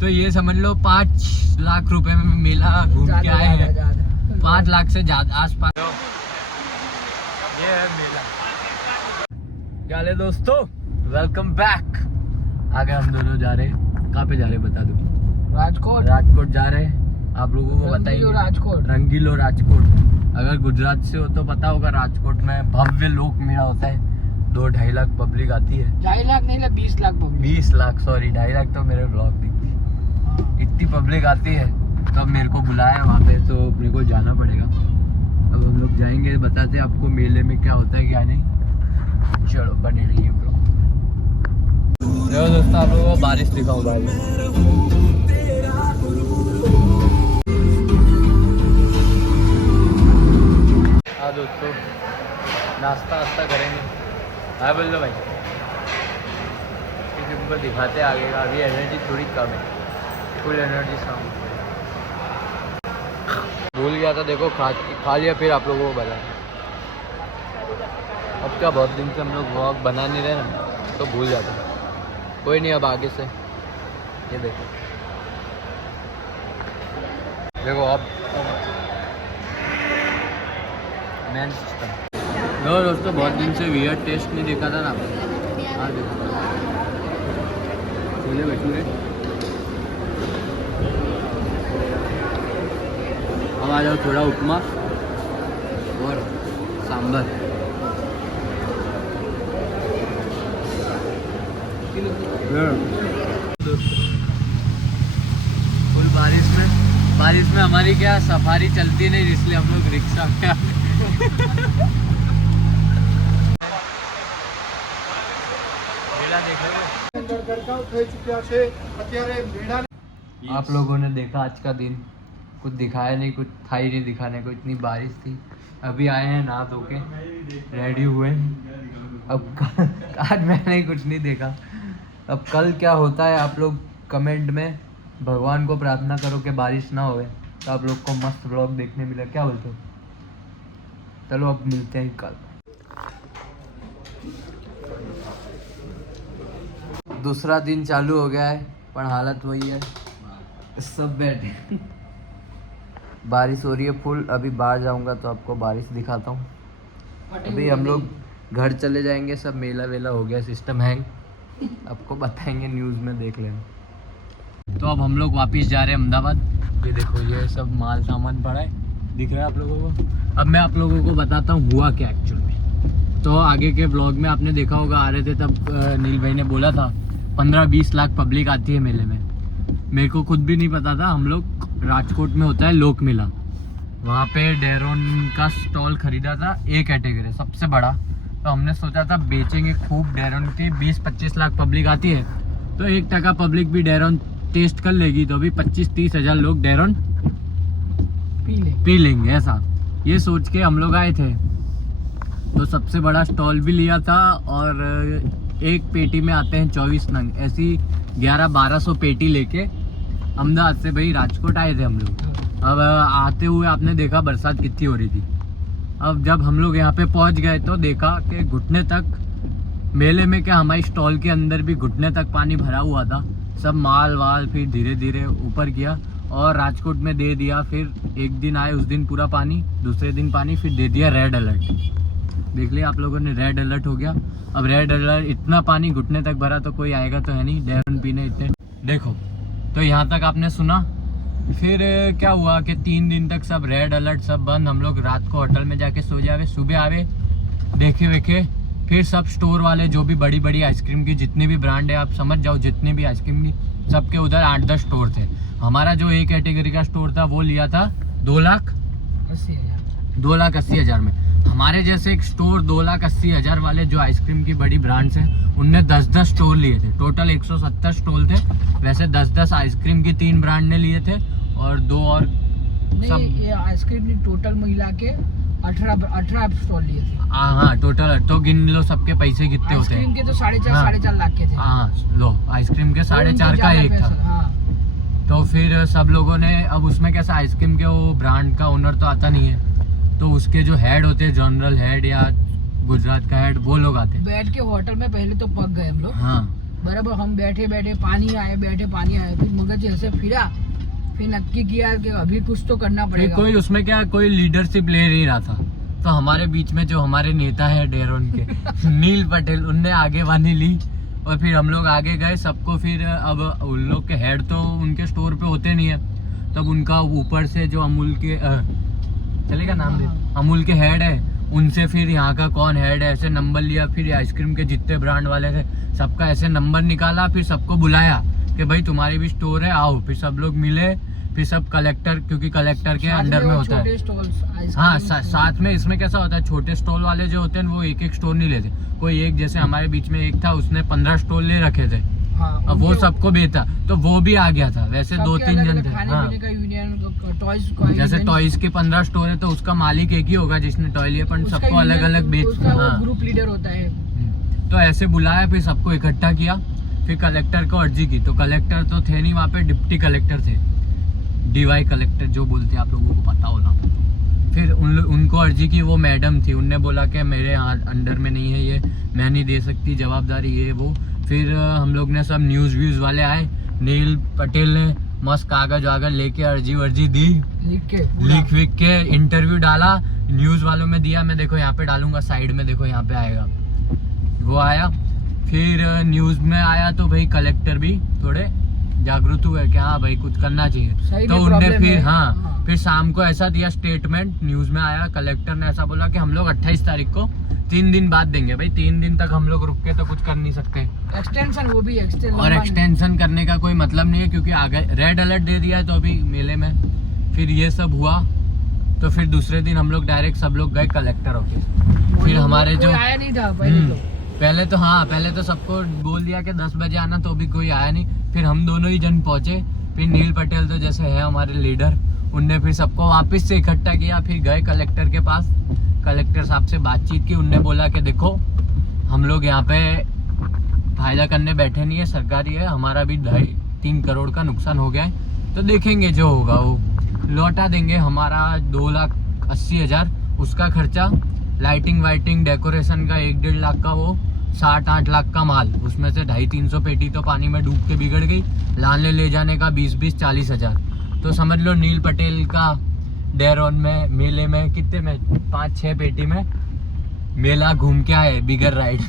तो ये समझ लो 5 लाख रुपए में मेला घूम के आए हैं। 5 लाख से ज्यादा आसपास। ये है मेला। क्या ले दोस्तों, वेलकम बैक। आगे हम दोनों जा रहे हैं, कहाँ पे जा रहे हैं बता दो। राजकोट जा रहे हैं। आप लोगों को बताइए, रंगीलो राजकोट। अगर गुजरात से हो तो पता होगा, राजकोट में भव्य लोक मेला होता है। 2-2.5 लाख पब्लिक आती है। 2.5 लाख नहीं, 20 लाख पब्लिक। 20 लाख, सॉरी 2.5 लाख तो मेरे ब्लॉग दिखती है। इतनी पब्लिक आती है, तो अब मेरे को बुलाया वहाँ पे, तो मेरे को जाना पड़ेगा। अब हम लोग जाएंगे, बताते हैं आपको मेले में क्या होता है क्या नहीं। चलो बने रहिए ब्लॉग। दोस्तों आप लोगों को बारिश दिखाऊँ, बारिश। हाँ दोस्तों, नाश्ता वास्ता करेंगे। हाँ बोल दो भाई, क्योंकि उनको दिखाते आगे का। अभी एनर्जी थोड़ी कम है, फुल एनर्जी शाम भूल गया था। देखो खा लिया, फिर आप लोगों को बताया। अब क्या, बहुत दिन से हम लोग व्लॉग बना नहीं रहे ना, तो भूल जाता है। कोई नहीं, अब आगे से ये देखो अब मेन सिस्टम। दोस्तों बहुत दिन से वियर्ड टेस्ट नहीं देखा था ना। हाँ देखो, छोले भटूरे। अब आ जाओ थोड़ा उपमा और सांभर। फुल बारिश में हमारी क्या सफारी चलती नहीं, इसलिए हम लोग रिक्शा में आप लोगों ने देखा आज का दिन, कुछ दिखाया नहीं, कुछ था ही नहीं दिखाने को, इतनी बारिश थी। अभी आए हैं नहा धो के, रेडी हुए। अब आज मैंने कुछ नहीं देखा। अब कल क्या होता है, आप लोग कमेंट में भगवान को प्रार्थना करो कि बारिश ना होए, तो आप लोग को मस्त व्लॉग देखने मिले। क्या बोलते हो? चलो अब मिलते हैं कल। दूसरा दिन चालू हो गया है, पर हालत वही है, सब बैठे। बारिश हो रही है फुल। अभी बाहर जाऊंगा तो आपको बारिश दिखाता हूँ। अभी हम लोग घर चले जाएंगे, सब मेला वेला हो गया, सिस्टम हैंग। आपको बताएंगे, न्यूज़ में देख लेना। तो अब हम लोग वापस जा रहे हैं अहमदाबाद। ये देखो, ये सब माल सामान पड़ा है, दिख रहा है आप लोगों को। अब मैं आप लोगों को बताता हूँ हुआ क्या एक्चुअल में। तो आगे के ब्लॉग में आपने देखा होगा, आ रहे थे तब नील भाई ने बोला था 15-20 लाख पब्लिक आती है मेले में। मेरे को खुद भी नहीं पता था। हम लोग राजकोट में होता है लोक मेला, वहाँ पे डेरोन का स्टॉल खरीदा था, ए कैटेगरी सबसे बड़ा। तो हमने सोचा था बेचेंगे खूब डेरोन की। 20-25 लाख पब्लिक आती है, तो 1% पब्लिक भी डेरोन टेस्ट कर लेगी, तो भी 25-30 हज़ार लोग डेरोन पी लेंगे। ऐसा ये सोच के हम लोग आए थे। तो सबसे बड़ा स्टॉल भी लिया था, और एक पेटी में आते हैं 24 नंग। ऐसी 1100-1200 पेटी लेके अहमदाबाद से भाई राजकोट आए थे हम लोग। अब आते हुए आपने देखा बरसात कितनी हो रही थी। अब जब हम लोग यहाँ पे पहुँच गए तो देखा कि घुटने तक, मेले में क्या हमारी स्टॉल के अंदर भी घुटने तक पानी भरा हुआ था। सब माल वाल फिर धीरे धीरे ऊपर किया और राजकोट में दे दिया। फिर एक दिन आए, उस दिन पूरा पानी, दूसरे दिन पानी, फिर दे दिया रेड अलर्ट। देख लिया आप लोगों ने, रेड अलर्ट हो गया। अब रेड अलर्ट, इतना पानी घुटने तक भरा तो कोई आएगा तो है नहीं डेरोन पीने इतने। देखो तो यहाँ तक आपने सुना। फिर क्या हुआ कि 3 दिन तक सब रेड अलर्ट, सब बंद। हम लोग रात को होटल में जाके सो जावे, सुबह आवे, देखे वेखे। फिर सब स्टोर वाले जो भी बड़ी बड़ी आइसक्रीम की जितनी भी ब्रांड है, आप समझ जाओ जितनी भी आइसक्रीम की, सबके उधर 8-10 स्टोर थे। हमारा जो ए कैटेगरी का स्टोर था वो लिया था 2,80,000 में। हमारे जैसे एक स्टोर 2,80,000 वाले जो आइसक्रीम की बड़ी ब्रांड्स हैं, उनने 10-10 स्टोर लिए थे। टोटल 170 स्टोर थे। वैसे 10-10 आइसक्रीम की 3 ब्रांड ने लिए थे, और 2 और सब ये आइसक्रीम की टोटल मिला के 18 स्टॉल लिए थे। हाँ टोटल। तो गिन लो सबके पैसे कितने होते हैं। आइसक्रीम के तो 4.5 लाख के थे। हाँ लो, आइसक्रीम के 4.5 का एक था। हाँ। तो फिर सब लोगों ने, अब उसमें कैसा आइसक्रीम के वो ब्रांड का ओनर तो आता नहीं है, तो उसके जो हेड होते हैं, जनरल हेड या गुजरात का हेड, वो लोग आते हैं। बैठ के होटल में पहले तो पक गए हम लोग। हाँ बराबर हम बैठे बैठे पानी आए फिर मगज ऐसे फिरा, फिर नक्की किया कि अभी कुछ तो करना फिर पड़ेगा। कोई उसमें क्या कोई लीडरशिप ले नहीं रहा था, तो हमारे बीच में जो हमारे नेता है डेरोन के नील पटेल, उनने आगे वानी ली और फिर हम लोग आगे गए सबको। फिर अब उन लोग के हेड तो उनके स्टोर पे होते नहीं है, तब उनका ऊपर से जो अमूल के चलेगा नाम दे, अमूल के हेड है, उनसे फिर यहाँ का कौन हेड है ऐसे नंबर लिया। फिर आइसक्रीम के जितने ब्रांड वाले थे सबका ऐसे नंबर निकाला, फिर सबको बुलाया कि भाई तुम्हारी भी स्टोर है आओ। फिर सब लोग मिले, फिर सब कलेक्टर, क्योंकि कलेक्टर के अंडर में होता है। हाँ साथ में इसमें कैसा होता है, छोटे स्टॉल वाले जो होते हैं वो एक एक स्टोर नहीं लेते, कोई एक, जैसे हमारे बीच में एक था उसने 15 स्टॉल ले रखे थे। हाँ, अब वो सबको बेचा तो वो भी आ गया था। वैसे 2-3 जन थे। हाँ जैसे टॉयज के 15 स्टोर है तो उसका मालिक एक ही होगा जिसने टॉय लिया, पर सबको अलग अलग बेच। हाँ ग्रुप लीडर होता है। तो ऐसे बुलाया, फिर सबको इकट्ठा किया, फिर कलेक्टर को अर्जी की। तो कलेक्टर तो थे नहीं वहाँ पे, डिप्टी कलेक्टर थे, डीवाई कलेक्टर जो बोलते हैं, आप लोगों को पता होना। फिर उनको अर्जी की, वो मैडम थी, उनने बोला कि मेरे अंडर में नहीं है ये, मैं नहीं दे सकती जवाबदारी ये वो। फिर हम लोग ने सब न्यूज़ व्यूज़ वाले आए, नील पटेल ने मस्त कागज वागज लेके अर्जी वर्जी दी, लिख विख के इंटरव्यू डाला, न्यूज़ वालों में दिया। मैं देखो यहाँ पे डालूंगा, साइड में देखो यहाँ पे आएगा, वो आया। फिर न्यूज़ में आया तो भाई कलेक्टर भी थोड़े जागरूक हुए कि हाँ भाई कुछ करना चाहिए। तो उनने फिर फिर शाम को ऐसा दिया स्टेटमेंट, न्यूज़ में आया, कलेक्टर ने ऐसा बोला कि हम लोग 28 तारीख को 3 दिन बाद देंगे। भाई 3 दिन तक हम लोग रुक के तो कुछ कर नहीं सकते, एक्सटेंशन, वो भी एक्सटेंशन। और एक्सटेंशन करने का कोई मतलब नहीं है, क्योंकि आगे रेड अलर्ट दे दिया है तो अभी मेले में। फिर ये सब हुआ तो फिर दूसरे दिन हम लोग डायरेक्ट सब लोग गए कलेक्टर ऑफिस। फिर हमारे जो आया नहीं था पहले तो सबको बोल दिया कि 10 बजे आना, तो भी कोई आया नहीं। फिर हम दोनों ही जन पहुंचे, फिर नील पटेल तो जैसे है हमारे लीडर, उनने फिर सबको वापस से इकट्ठा किया। फिर गए कलेक्टर के पास, कलेक्टर साहब से बातचीत की। उनने बोला कि देखो हम लोग यहाँ पे फायदा करने बैठे नहीं है, सरकारी है, हमारा भी 2.5-3 करोड़ का नुकसान हो गया है, तो देखेंगे जो होगा वो लौटा देंगे। हमारा 2,80,000 उसका खर्चा, लाइटिंग वाइटिंग डेकोरेशन का 1-1.5 लाख का, वो 7-8 लाख का माल, उसमें से 250-300 पेटी तो पानी में डूब के बिगड़ गई, लाने ले जाने का 20-40 हज़ार। तो समझ लो नील पटेल का डेरोन में मेले में कितने में 5-6 पेटी में मेला घूम के आए बिगर राइड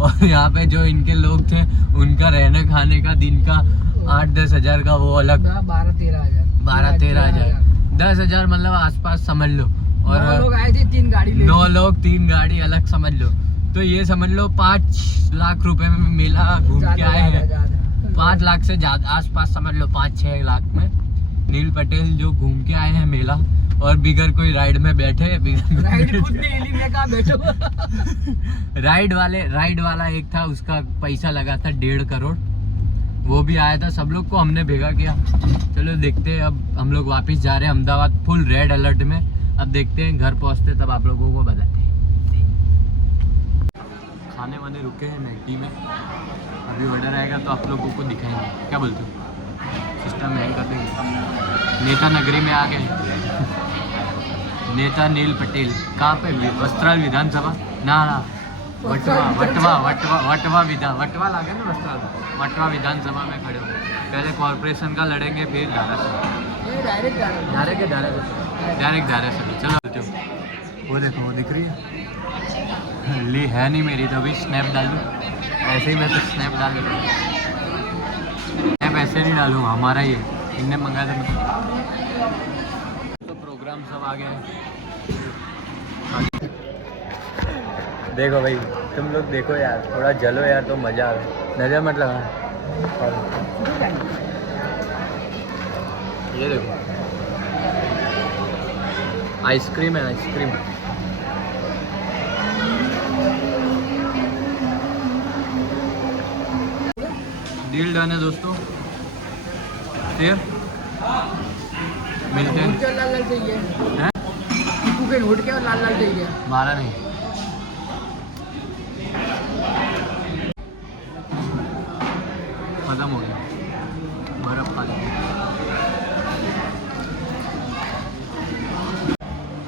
और यहाँ पे जो इनके लोग थे उनका रहने खाने का दिन का 8-10 हज़ार का वो अलग, 12-13 हज़ार 10 हज़ार मतलब आसपास समझ लो। और 9 लोग आए थे, 3 गाड़ी ले 9 लोग 3 गाड़ी अलग समझ लो। तो ये समझ लो 5 लाख रुपए में मेला घूम के आए हैं। 5 लाख से ज्यादा आसपास समझ लो, 5-6 लाख में नील पटेल जो घूम के आए हैं मेला, और बिगर कोई राइड में बैठे, राइड वाला एक था, उसका पैसा लगा था 1.5 करोड़, वो भी आया था। सब लोग को हमने भेगा किया। चलो देखते हैं, अब हम लोग वापस जा रहे हैं अहमदाबाद फुल रेड अलर्ट में। अब देखते हैं घर पहुंचते तब आप लोगों को बताते हैं। खाने वाने रुके हैं मैकडी में, अभी ऑर्डर आएगा तो आप लोगों को दिखाएंगे। क्या बोलते हो, सिस्टम हैंग कर देंगे। नेता नगरी में आ गए नेता नील पटेल। कहाँ पे, वस्त्राल विधानसभा ना वटवा लागे ना, वटवा विधानसभा में खड़े हो। पहले कॉर्पोरेशन का लड़ेंगे, फिर डायरेक्ट चलो। वो देखो, वो दिख रही है, ली है नहीं मेरी, तो अभी स्नैप डाल दूँ। ऐसे ही मैं तो स्नैप डाल दूँ, स्नैप ऐसे नहीं डालूँगा, हमारा ही है, इनने मंगाया था। तो प्रोग्राम सब आ गए। देखो भाई, तुम लोग देखो यार, थोड़ा जलो यार तो मज़ा आए, नजर मत लगा। ये देखो आइसक्रीम है, आइसक्रीम। डील डन है दोस्तों, फिर मिलते हैं। लाल चाहिए, नोट के लाल चाहिए, मारा नहीं। खत्म हो गया, बर्फ खा लिया।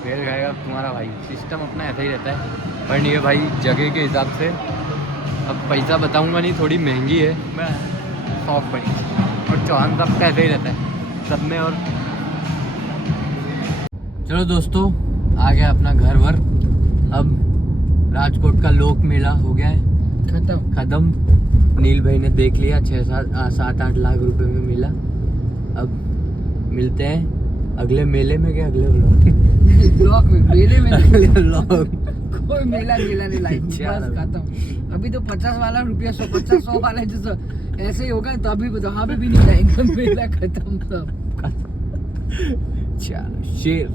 फिर खाएगा तुम्हारा भाई, सिस्टम अपना ऐसा ही रहता है। पर ये भाई जगह के हिसाब से, अब पैसा बताऊंगा नहीं, थोड़ी महंगी है, मैं 100 पड़ी। और चौहान साहब का ऐसे ही रहता है सब में। और चलो दोस्तों, आ गया अपना घर वर। अब राजकोट का लोक मेला हो गया है खत्म। नील भाई ने देख लिया, 7-8 लाख रुपए में मिला। अब मिलते हैं अगले मेले में, क्या अगले ब्लॉक में, मेले में अगले ब्लॉग। कोई मेला नहीं लाइफ, बस खत्म। अभी तो 50 वाला रुपया 100 वाला जैसा ऐसे ही होगा, तो अभी वहाँ पे भी नहीं जाएंगे, मेला खत्म सब। चलो शेर।